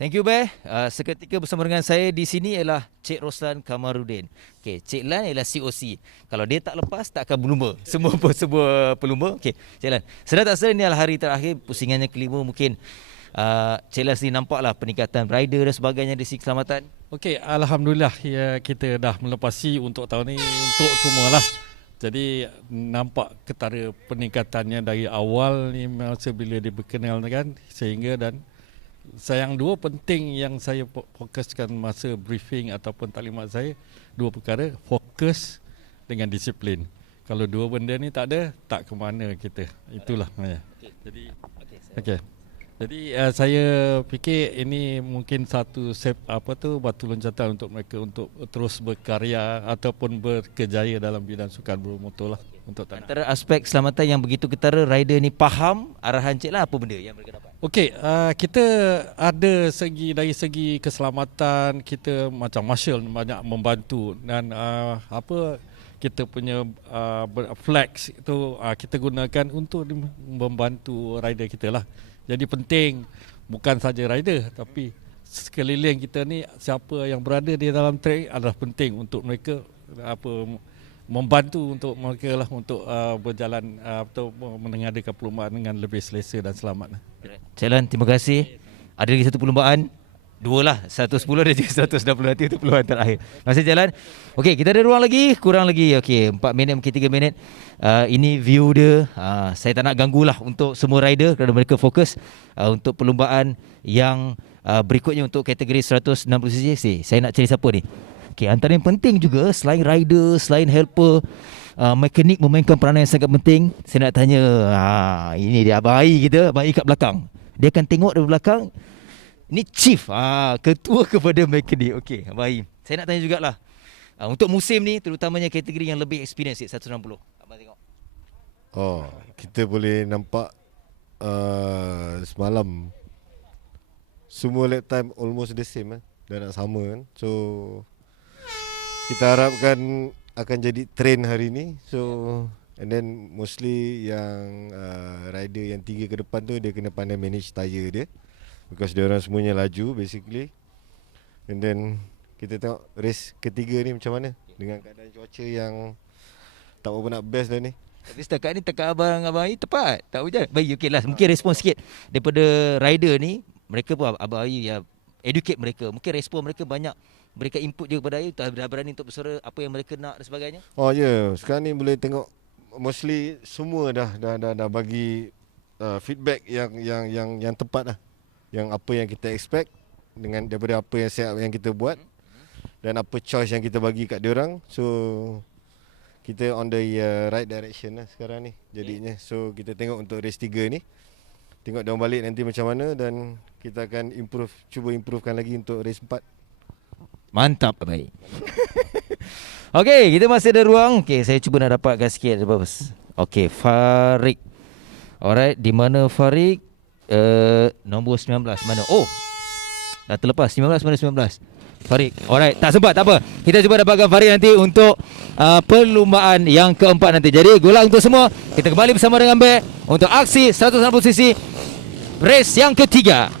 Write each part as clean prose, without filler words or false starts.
Thank you, Beh. Seketika bersama dengan saya di sini ialah Cik Roslan Kamarudin. Okey, Cik Lan ialah COC. Kalau dia tak lepas, tak akan berlumba. Semua pelumba. Okey, Cik Lan. Sedar tak sedar, ini adalah hari terakhir pusingannya kelima. Mungkin Cik Lan sendiri nampaklah peningkatan rider dan sebagainya di segi keselamatan. Okey, alhamdulillah ya, kita dah melepasi untuk tahun ni untuk semualah. Jadi nampak ketara peningkatannya dari awal ni masa bila diperkenalkan sehingga, dan yang dua penting yang saya fokuskan masa briefing ataupun taklimat saya, dua perkara, fokus dengan disiplin. Kalau dua benda ni tak ada, tak ke mana kita. Itulah. Jadi okey. Jadi saya fikir ini mungkin satu batu loncatan untuk mereka untuk terus berkarya ataupun berkejaya dalam bidang sukan bermotor lah untuk tanah. Antara aspek keselamatan yang begitu ketara, rider ni faham arahan Cik Lan, apa benda yang mereka dapat? Okey, kita ada dari segi keselamatan, kita macam marshal banyak membantu, dan kita punya flags itu kita gunakan untuk membantu rider kita lah. Jadi penting bukan saja rider, tapi sekeliling kita ni, siapa yang berada di dalam track adalah penting untuk mereka membantu untuk mereka lah untuk berjalan atau mengadakan perlumbaan dengan lebih selesa dan selamat. Cik Lan, terima kasih. Ada lagi satu perlumbaan. Dua lah, 110 dan juga 160 nanti untuk perlumbaan terakhir. Masih jalan. Okey, kita ada ruang lagi, kurang lagi. Okey, 4 minit mungkin 3 minit. Ini view dia. Saya tak nak ganggu lah untuk semua rider kerana mereka fokus untuk perlumbaan yang berikutnya untuk kategori 160cc. Saya nak cari siapa ni? Okey, antara yang penting juga selain rider, selain helper, mekanik memainkan peranan yang sangat penting. Saya nak tanya, ini dia Abang Ai kita, Abang Ai kat belakang. Dia akan tengok dari belakang. Ini chief, ketua kepada mekanik. Okey, Abang Ai. Saya nak tanya jugalah. Untuk musim ni, terutamanya kategori yang lebih experience, 160. Abang tengok. Kita boleh nampak semalam semua lap time almost the same dah nak sama kan. So kita harapkan akan jadi trend hari ni. So and then mostly yang rider yang 3 ke depan tu dia kena pandai manage tire dia, because dia orang semuanya laju basically. And then kita tengok race ketiga ni macam mana dengan keadaan cuaca yang tak berapa nak best dah ni. Tapi setakat ni tekan Abang Ai tepat. Tak hujan. Baik, okey lah. Mungkin respon sikit daripada rider ni. Mereka pun Abang Ai ya educate mereka. Mungkin respon mereka banyak berikan input juga kepada Ai. Dah berani untuk bersuara apa yang mereka nak dan sebagainya. Sekarang ni boleh tengok mostly semua dah bagi feedback yang tepat lah. Yang apa yang kita expect dengan daripada apa yang setup yang kita buat dan apa choice yang kita bagi kat diorang. So kita on the right direction lah sekarang ni jadinya. So kita tengok untuk race 3 ni, tengok diorang balik nanti macam mana, dan kita akan cuba improvekan lagi untuk race 4. Mantap, baik. Okey, kita masih ada ruang. Okey, saya cuba nak dapatkan sikit. Okey, Farid. Alright, di mana Farid? Nombor 19 mana? Dah terlepas. 19 mana 19? Farid. Alright, tak sempat, tak apa. Kita cuba dapatkan Farid nanti untuk perlumbaan yang keempat nanti. Jadi, gula untuk semua. Kita kembali bersama dengan Bek untuk aksi 160cc race yang ketiga.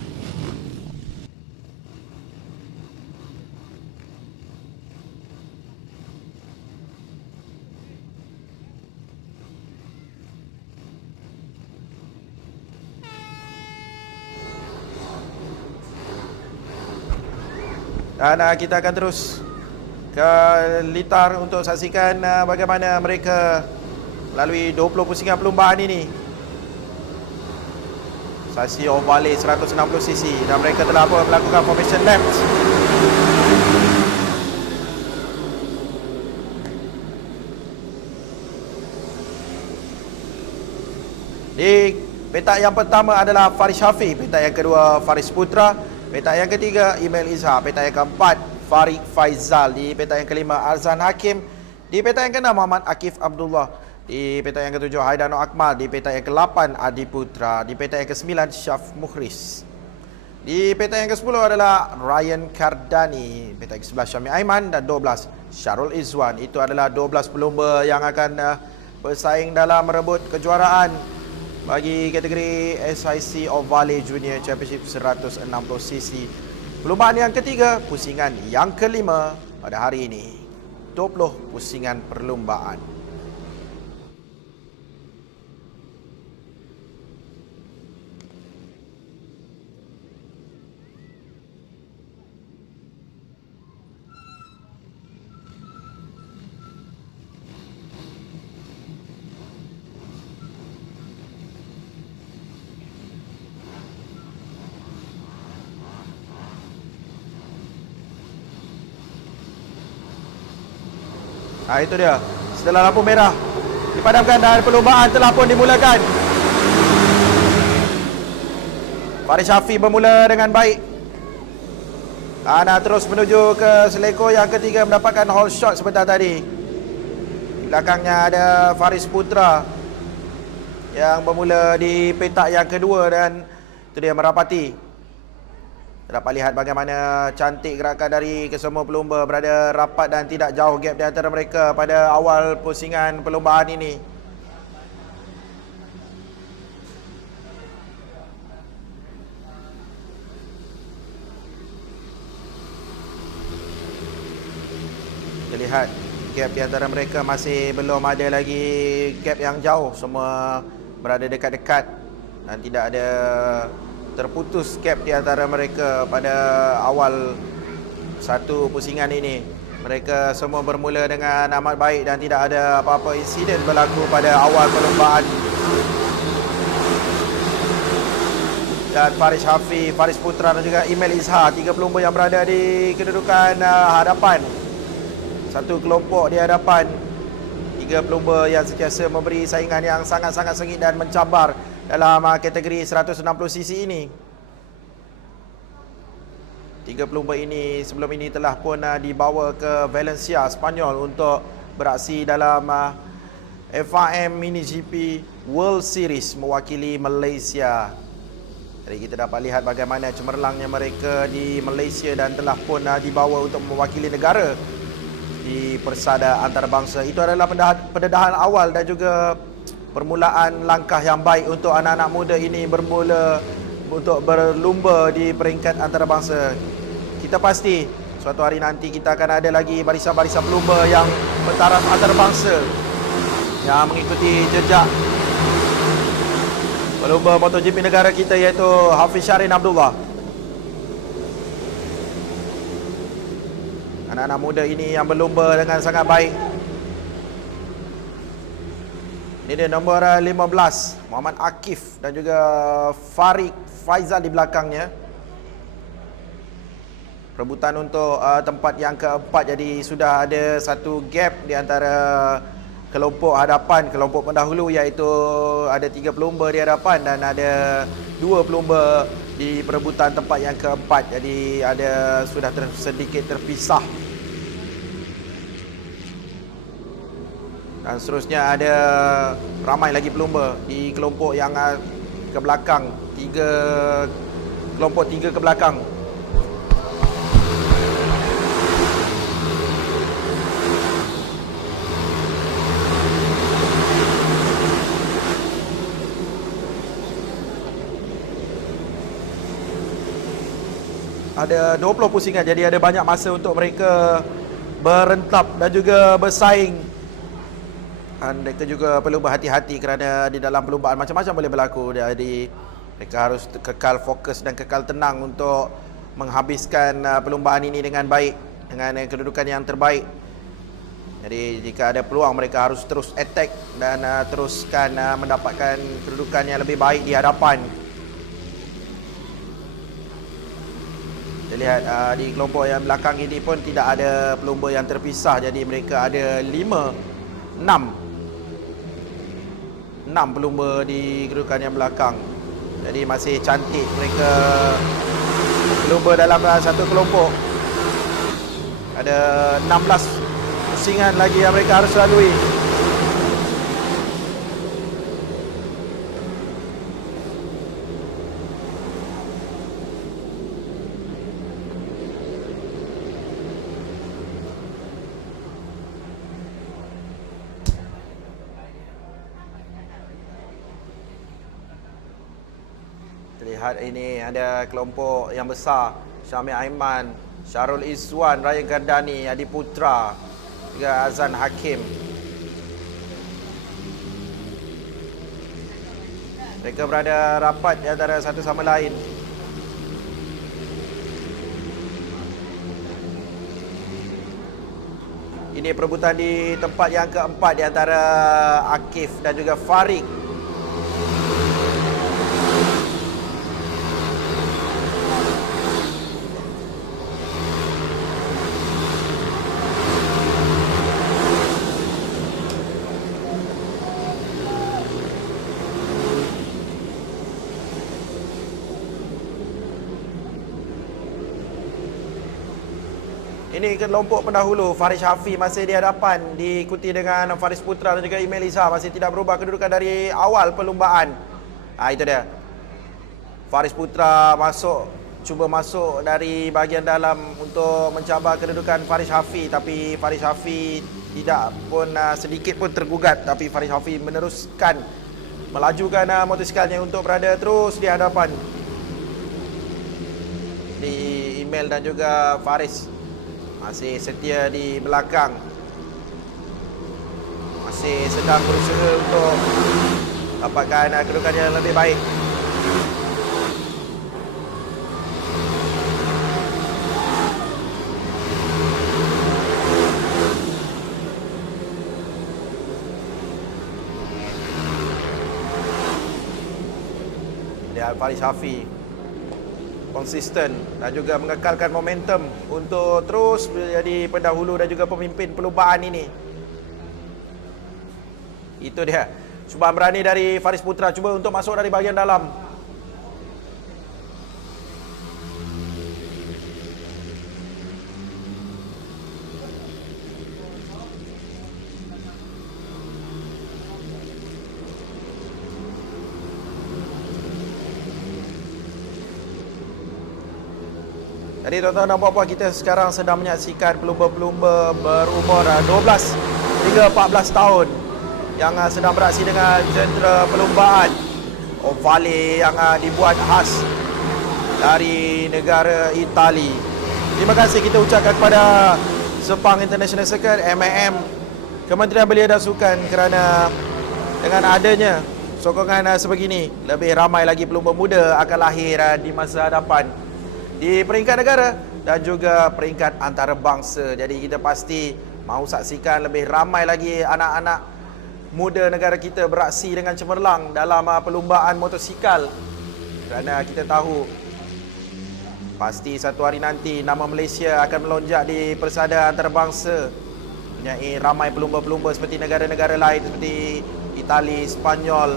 Dan kita akan terus ke Litar untuk saksikan bagaimana mereka melalui 20 pusingan perlumbaan ini. Sasi Ovale 160cc, dan mereka telah melakukan formation laps. Di petak yang pertama adalah Faris Syafiq, petak yang kedua Faris Putra, petak yang ketiga Email Izhar, petak yang keempat Farid Faizal, di petak yang kelima Arzan Hakim, di petak yang keenam Muhammad Akif Abdullah, di petak yang ketujuh Haidano Akmal, di petak yang ke-8 Adi Putra, di petak yang ke-9 Syaf Mukhris, di petak yang ke-10 adalah Ryan Kardani, petak yang ke-11 Syami Aiman, dan 12 Syarul Izwan. Itu adalah 12 pelumba yang akan bersaing dalam merebut kejuaraan bagi kategori SIC Ovale Junior Championship 160cc Perlumbaan yang ketiga, pusingan yang kelima pada hari ini. 20 pusingan perlumbaan. Itu dia. Setelah lampu merah dipadamkan dan perlumbaan telah pun dimulakan. Faris Shafi bermula dengan baik. Terus menuju ke seleko yang ketiga, mendapatkan hole shot sebentar tadi. Di belakangnya ada Faris Putra yang bermula di petak yang kedua dan itu dia merapati. Dapat lihat bagaimana cantik gerakan dari kesemua pelumba, berada rapat dan tidak jauh gap di antara mereka pada awal pusingan perlumbaan ini. Kita lihat gap di antara mereka masih belum ada lagi gap yang jauh, semua berada dekat-dekat dan tidak ada terputus gap di antara mereka pada awal satu pusingan ini. Mereka semua bermula dengan amat baik dan tidak ada apa-apa insiden berlaku pada awal perlumbaan. Dan Faris Shafi, Faris Putra dan juga Imel Izhar, tiga pelumba yang berada di kedudukan hadapan. Satu kelompok di hadapan. Tiga pelumba yang sentiasa memberi saingan yang sangat-sangat sengit dan mencabar dalam kategori 160cc ini. Tiga pelumba ini sebelum ini telah pun dibawa ke Valencia, Spanyol untuk beraksi dalam FIM MiniGP World Series mewakili Malaysia. Jadi kita dapat lihat bagaimana cemerlangnya mereka di Malaysia dan telah pun dibawa untuk mewakili negara di persada antarabangsa. Itu adalah pendedahan awal dan juga permulaan langkah yang baik untuk anak-anak muda ini bermula untuk berlumba di peringkat antarabangsa. Kita pasti suatu hari nanti kita akan ada lagi barisan-barisan pelumba yang bertaraf antarabangsa yang mengikuti jejak pelumba MotoGP negara kita, iaitu Hafiz Syarin Abdullah. Anak-anak muda ini yang berlumba dengan sangat baik. Ini dia nombor 15, Muhammad Akif dan juga Farid Faizal di belakangnya. Perebutan untuk tempat yang keempat, jadi sudah ada satu gap di antara kelompok hadapan, kelompok pendahulu, iaitu ada 3 pelumba di hadapan dan ada 2 pelumba di perebutan tempat yang keempat. Jadi ada sudah sedikit terpisah. Dan seterusnya ada ramai lagi pelumba di kelompok yang ke belakang, kelompok 3 ke belakang. Ada 20 pusingan, jadi ada banyak masa untuk mereka berentap dan juga bersaing. Dan mereka juga perlu berhati-hati kerana di dalam perlumbaan macam-macam boleh berlaku. Jadi mereka harus kekal fokus dan kekal tenang untuk menghabiskan perlumbaan ini dengan baik, dengan kedudukan yang terbaik. Jadi jika ada peluang, mereka harus terus attack dan teruskan mendapatkan kedudukan yang lebih baik di hadapan. Kita lihat di kelompok yang belakang ini pun tidak ada pelumba yang terpisah. Jadi mereka ada 6 pelumba di kedudukan yang belakang. Jadi masih cantik mereka pelumba dalam satu kelompok. Ada 16 pusingan lagi yang mereka harus lalui. Lihat ini ada kelompok yang besar, Syamil Aiman, Syarul Izwan, Ryan Gandani, Adi Putra, juga Azan Hakim. Mereka berada rapat di antara satu sama lain. Ini perebutan di tempat yang keempat di antara Akif dan juga Farid. Ini kelompok pendahulu. Faris Hafi masih di hadapan, diikuti dengan Faris Putra dan juga Email Izzah. Masih tidak berubah kedudukan dari awal perlumbaan. Itu dia. Faris Putra cuba masuk dari bahagian dalam untuk mencabar kedudukan Faris Hafi. Tapi Faris Hafi tidak pun sedikit pun tergugat. Tapi Faris Hafi meneruskan melajukan motosikalnya untuk berada terus di hadapan. Di Email dan juga Faris masih setia di belakang. Masih sedang berusaha untuk dapatkan kedudukan yang lebih baik. Lihat Faris Hafi konsisten dan juga mengekalkan momentum untuk terus menjadi pendahulu dan juga pemimpin perlumbaan ini. Itu dia. Cubaan berani dari Faris Putra, cuba untuk masuk dari bahagian dalam. Jadi tuan-tuan dan puan-puan, kita sekarang sedang menyaksikan pelumba-pelumba berumur 12 hingga 14 tahun yang sedang beraksi dengan jentera perlumbaan ovale yang dibuat khas dari negara Itali. Terima kasih kita ucapkan kepada Sepang International Circuit, MAM, Kementerian Belia dan Sukan kerana dengan adanya sokongan sebegini, lebih ramai lagi pelumba muda akan lahir di masa hadapan di peringkat negara dan juga peringkat antarabangsa. Jadi kita pasti mahu saksikan lebih ramai lagi anak-anak muda negara kita beraksi dengan cemerlang dalam perlumbaan motosikal. Kerana kita tahu pasti satu hari nanti nama Malaysia akan melonjak di persada antarabangsa. Mempunyai ramai pelumba-pelumba seperti negara-negara lain seperti Itali, Spanyol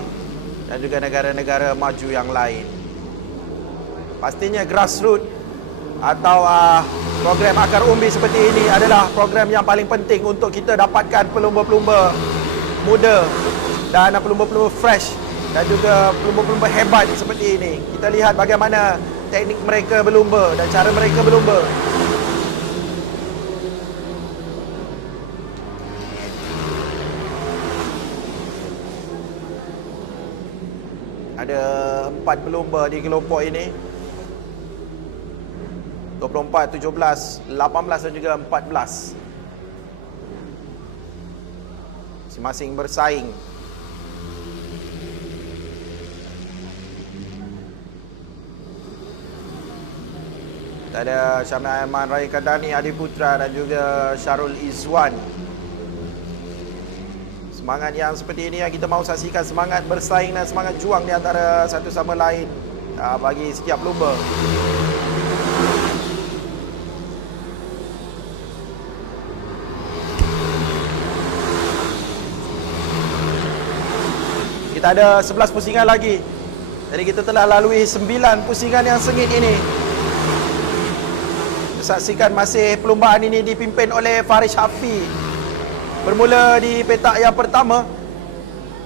dan juga negara-negara maju yang lain. Pastinya grassroots atau program akar umbi seperti ini adalah program yang paling penting untuk kita dapatkan pelumba-pelumba muda dan pelumba-pelumba fresh dan juga pelumba-pelumba hebat seperti ini. Kita lihat bagaimana teknik mereka berlumba dan cara mereka berlumba. Ada 4 pelumba di kelompok ini. 24, 17, 18 dan juga 14. Masing-masing bersaing. Kita ada Syamil Aiman, Ryan Gandani, Adi Putra dan juga Syarul Izwan. Semangat yang seperti ini yang kita mahu saksikan, semangat bersaing dan semangat juang di antara satu sama lain bagi setiap pelumba. Kita ada 11 pusingan lagi. Jadi kita telah lalui 9 pusingan yang sengit ini. Kita saksikan masih perlumbaan ini dipimpin oleh Faris Hafi. Bermula di petak yang pertama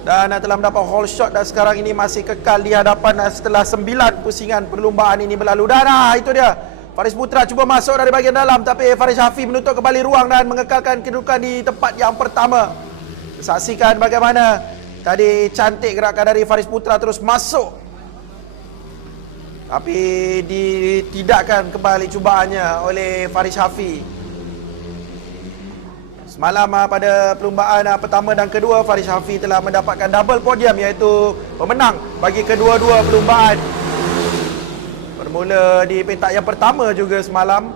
dan telah mendapat hole shot dan sekarang ini masih kekal di hadapan setelah 9 pusingan perlumbaan ini berlalu. Dan itu dia. Faris Putra cuba masuk dari bahagian dalam tapi Faris Hafi menutup kembali ruang dan mengekalkan kedudukan di tempat yang pertama. Saksikan bagaimana tadi cantik gerakan dari Faris Putra terus masuk Tapi ditidakkan kembali cubaannya oleh Faris Shafi. Semalam pada perlumbaan pertama dan kedua, Faris Shafi telah mendapatkan double podium, iaitu pemenang bagi kedua-dua perlumbaan. Bermula di petak yang pertama juga semalam,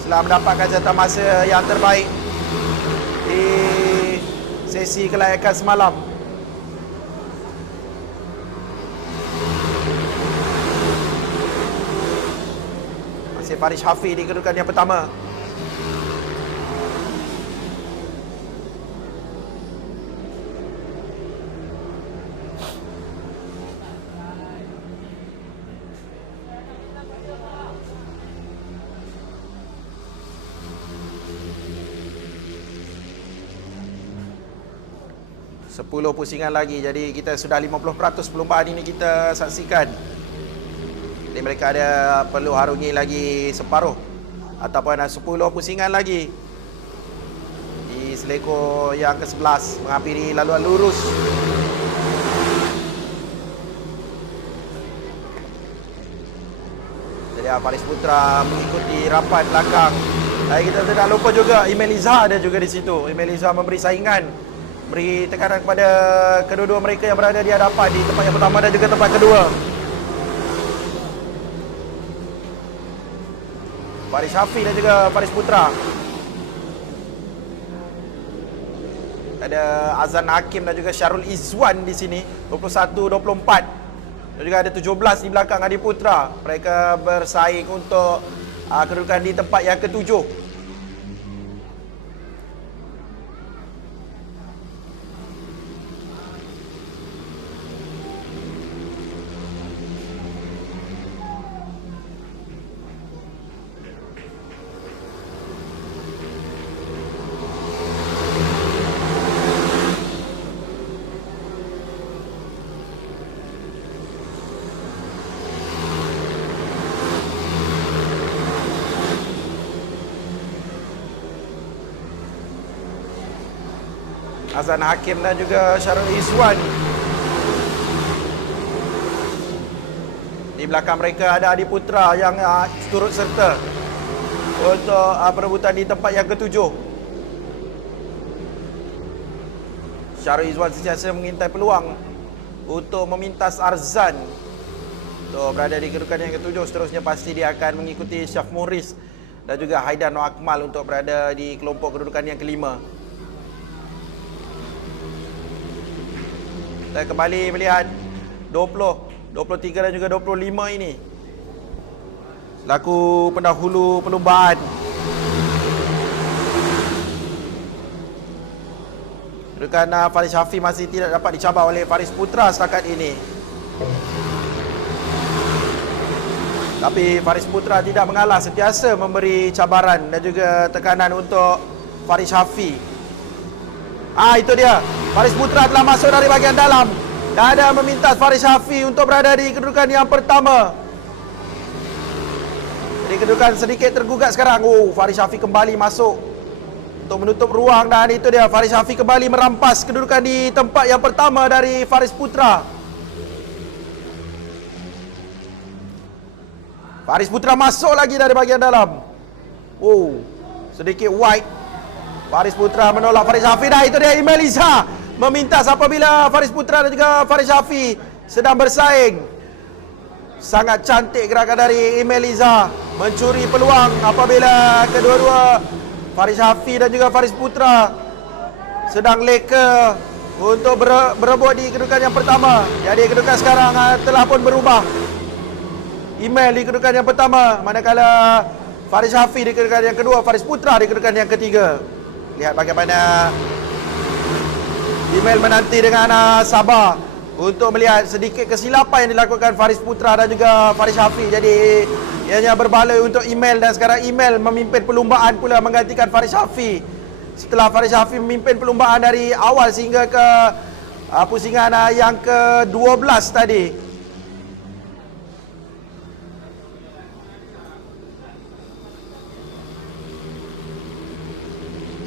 setelah mendapatkan catatan masa yang terbaik di sesi kelayakan semalam. Masih Faris Shafi di kedudukan yang pertama. Sepuluh pusingan lagi, jadi kita sudah 50% perlumbaan ini kita saksikan. Jadi mereka ada perlu harungi lagi separuh ataupun 10 pusingan lagi di selekor yang ke-11 menghampiri laluan lurus. Jadi Faris Putra mengikuti rapat belakang. Dan kita tidak lupa juga Email Izzah ada juga di situ. Email Izzah memberi saingan, beri tekanan kepada kedua-dua mereka yang berada di hadapan di tempat yang pertama dan juga tempat kedua. Faris Shafi dan juga Faris Putra. Ada Azan Hakim dan juga Syarul Izwan di sini, 21-24. Dan juga ada 17 di belakang Adi Putra. Mereka bersaing untuk kedudukan di tempat yang ke-7. Azan Hakim dan juga Syarul Izwan. Di belakang mereka ada Adi Putra yang turut serta untuk perebutan di tempat yang ke-7. Syarul Izwan sentiasa mengintai peluang untuk memintas Arzan untuk berada di kedudukan yang ke-7. Seterusnya pasti dia akan mengikuti Syaf Muris dan juga Haidan Noor Akmal untuk berada di kelompok kedudukan yang ke-5. Kita kembali melihat 20, 23 dan juga 25 ini selaku pendahulu perlumbaan. Kedudukan Faris Shafi masih tidak dapat dicabar oleh Faris Putra setakat ini. Tapi Faris Putra tidak mengalah, sentiasa memberi cabaran dan juga tekanan untuk Faris Shafi. Itu dia. Faris Putra telah masuk dari bahagian dalam dan ada meminta Faris Shafi untuk berada di kedudukan yang pertama. Jadi kedudukan sedikit tergugat sekarang. Faris Shafi kembali masuk untuk menutup ruang dan itu dia. Faris Shafi kembali merampas kedudukan di tempat yang pertama dari Faris Putra. Faris Putra masuk lagi dari bahagian dalam. Sedikit wide. Faris Putra menolak Faris Shafi. Dah itu dia Email Izzah memintas apabila Faris Putra dan juga Faris Shafi sedang bersaing. Sangat cantik gerakan dari Email Izzah mencuri peluang apabila kedua-dua Faris Shafi dan juga Faris Putra sedang leka untuk berebut di kedudukan yang pertama. Jadi kedudukan sekarang telah pun berubah. Email di kedudukan yang pertama, manakala Faris Shafi di kedudukan yang kedua, Faris Putra di kedudukan yang ketiga. Lihat bagaimana Email menanti dengan sabar untuk melihat sedikit kesilapan yang dilakukan Faris Putra dan juga Faris Shafi. Jadi ianya berbaloi untuk Email dan sekarang Email memimpin perlumbaan pula menggantikan Faris Shafi. Setelah Faris Shafi memimpin perlumbaan dari awal sehingga ke pusingan yang ke-12 tadi.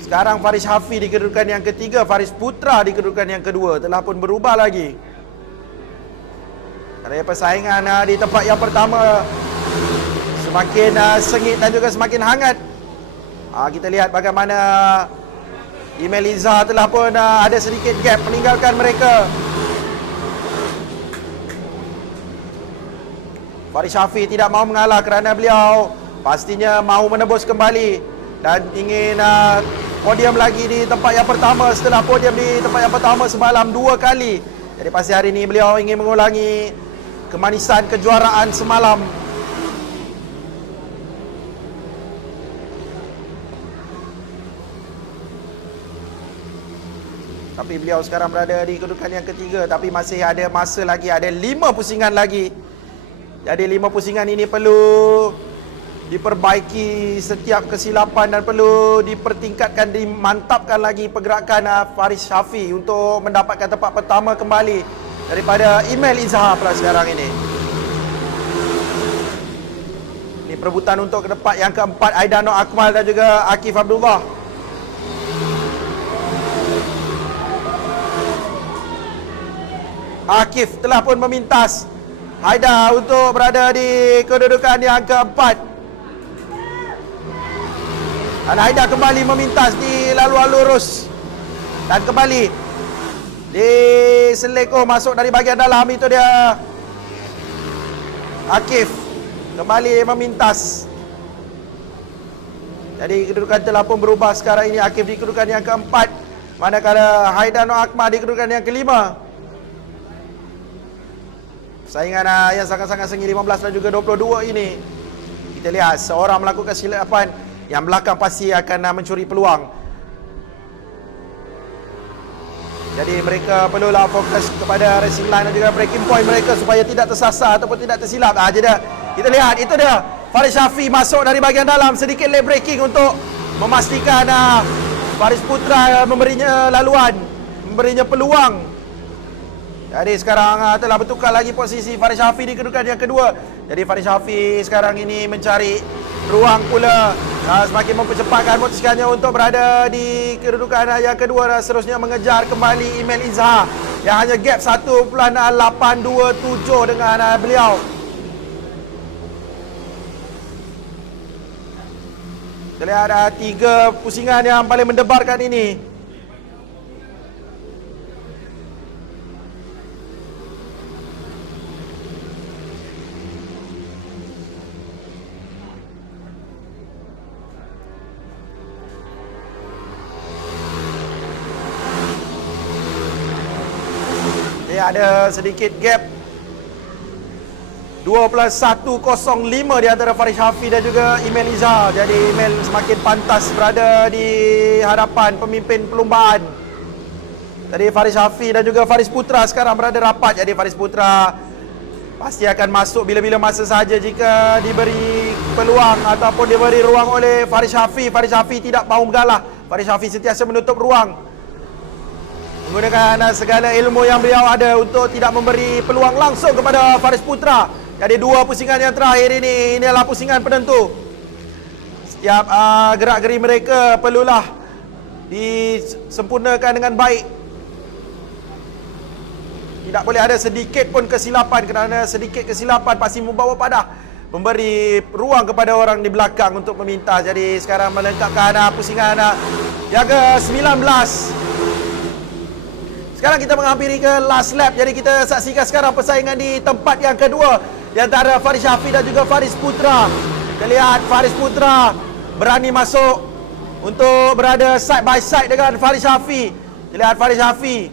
Sekarang Faris Shafi di kedudukan yang ketiga, Faris Putra di kedudukan yang kedua. Telah pun berubah lagi. Dari persaingan di tempat yang pertama semakin sengit dan juga semakin hangat. Kita lihat bagaimana Email Izzah telah pun ada sedikit gap meninggalkan mereka. Faris Shafi tidak mahu mengalah kerana beliau pastinya mahu menebus kembali dan ingin podium lagi di tempat yang pertama setelah podium di tempat yang pertama semalam 2 kali. Jadi pasti hari ini beliau ingin mengulangi kemanisan kejuaraan semalam. Tapi beliau sekarang berada di kedudukan yang ketiga, tapi masih ada masa lagi, ada 5 pusingan lagi. Jadi 5 pusingan ini perlu diperbaiki setiap kesilapan dan perlu dipertingkatkan, dimantapkan lagi pergerakan Faris Shafi untuk mendapatkan tempat pertama kembali daripada Email Izzah pula sekarang ini. Ini perebutan untuk tempat yang keempat, Aidano Akmal dan juga Akif Abdullah. Akif telah pun memintas Haida untuk berada di kedudukan yang keempat. Dan Haida kembali memintas di laluan lurus. Dan kembali diselekoh masuk dari bahagian dalam. Itu dia Akif kembali memintas. Jadi kedudukan telah pun berubah sekarang ini. Akif di kedudukan yang keempat, manakala Haidano Akmal di kedudukan yang kelima. Saingan yang sangat-sangat sengit 15 dan juga 22 ini. Kita lihat seorang melakukan kesilapan, yang belakang pasti akan mencuri peluang. Jadi mereka perlulah fokus kepada racing line dan juga breaking point mereka supaya tidak tersasar ataupun tidak tersilap. Jadi kita lihat itu dia Faris Shafi masuk dari bahagian dalam, sedikit late braking untuk memastikan Faris Putra memberinya laluan, memberinya peluang. Jadi sekarang telah bertukar lagi posisi Faris Shafi di kedudukan yang kedua. Jadi Faris Shafi sekarang ini mencari ruang pula, semakin mempercepatkan motosikanya untuk berada di kedudukan yang kedua dan seterusnya mengejar kembali Email Izzah yang hanya gap 1.827 dengan beliau. Kita lihat ada 3 pusingan yang paling mendebarkan ini. Ada sedikit gap 2+105 di antara Faris Shafi dan juga Email Izzah. Jadi Email semakin pantas berada di hadapan pemimpin perlombaan. Jadi Faris Shafi dan juga Faris Putra sekarang berada rapat. Jadi Faris Putra pasti akan masuk bila-bila masa sahaja jika diberi peluang ataupun diberi ruang oleh Faris Shafi. Faris Shafi tidak mahu mengalah. Faris Shafi sentiasa menutup ruang, menggunakan segala ilmu yang beliau ada untuk tidak memberi peluang langsung kepada Faris Putra. Jadi 2 pusingan yang terakhir ini adalah pusingan penentu. Setiap gerak-geri mereka perlulah disempurnakan dengan baik. Tidak boleh ada sedikit pun kesilapan, kerana sedikit kesilapan pasti membawa padah, memberi ruang kepada orang di belakang untuk meminta. Jadi sekarang melengkapkan pusingan yang ke-19. Sekarang kita menghampiri ke last lap. Jadi kita saksikan sekarang persaingan di tempat yang kedua di antara Faris Shafi dan juga Faris Putra. Kita lihat Faris Putra berani masuk untuk berada side by side dengan Faris Shafi. Kita lihat Faris Shafi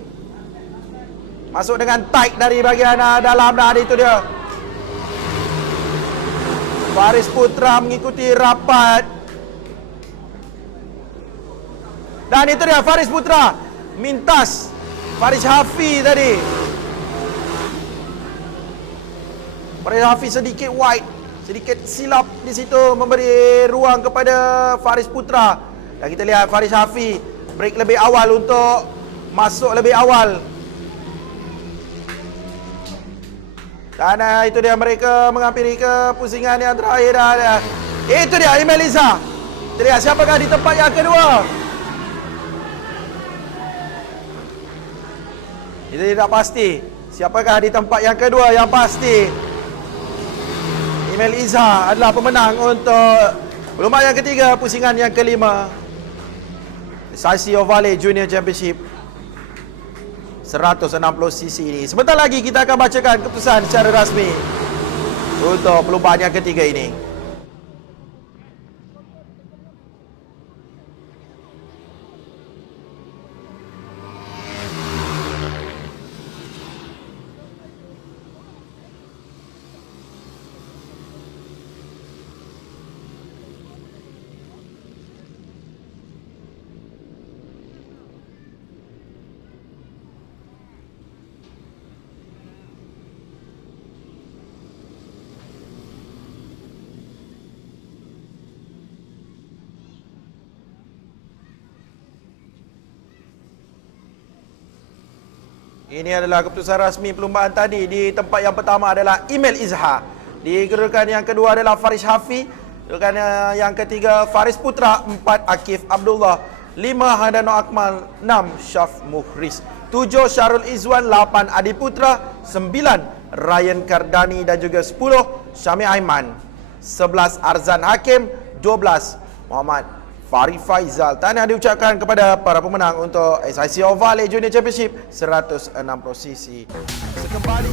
masuk dengan tight dari bahagian dalam, dan itu dia Faris Putra mengikuti rapat. Dan itu dia Faris Putra mintas Faris Shafi tadi. Faris Shafi sedikit wide, sedikit silap di situ, memberi ruang kepada Faris Putra. Dan kita lihat Faris Shafi break lebih awal untuk masuk lebih awal. Dan itu dia mereka menghampiri ke pusingan yang terakhir. Itu dia Email Izzah. Kita lihat siapakah di tempat yang kedua. Kita tidak pasti Siapakah di tempat yang kedua? Yang pasti Email Izhar adalah pemenang untuk perlombaan yang ketiga, pusingan yang kelima, SIC Ovale Junior Championship 160cc ini. Sebentar lagi kita akan bacakan keputusan secara rasmi untuk perlombaan yang ketiga ini. Ini adalah keputusan rasmi perlombaan tadi. Di tempat yang pertama adalah Email Izhar. Di kedudukan yang kedua adalah Faris Hafi. Kedudukan yang ketiga Faris Putra. 4 Akif Abdullah. 5 Handano Akmal. 6 Syaf Muhriz. 7 Syarul Izwan. 8 Adi Putra. 9 Ryan Kardani. Dan juga 10 Syami Aiman. 11 Arzan Hakim. 12 Muhammad Farid Faizal. Tahniah diucapkan kepada para pemenang untuk SIC Ovale Junior Championship 160cc. Sekembali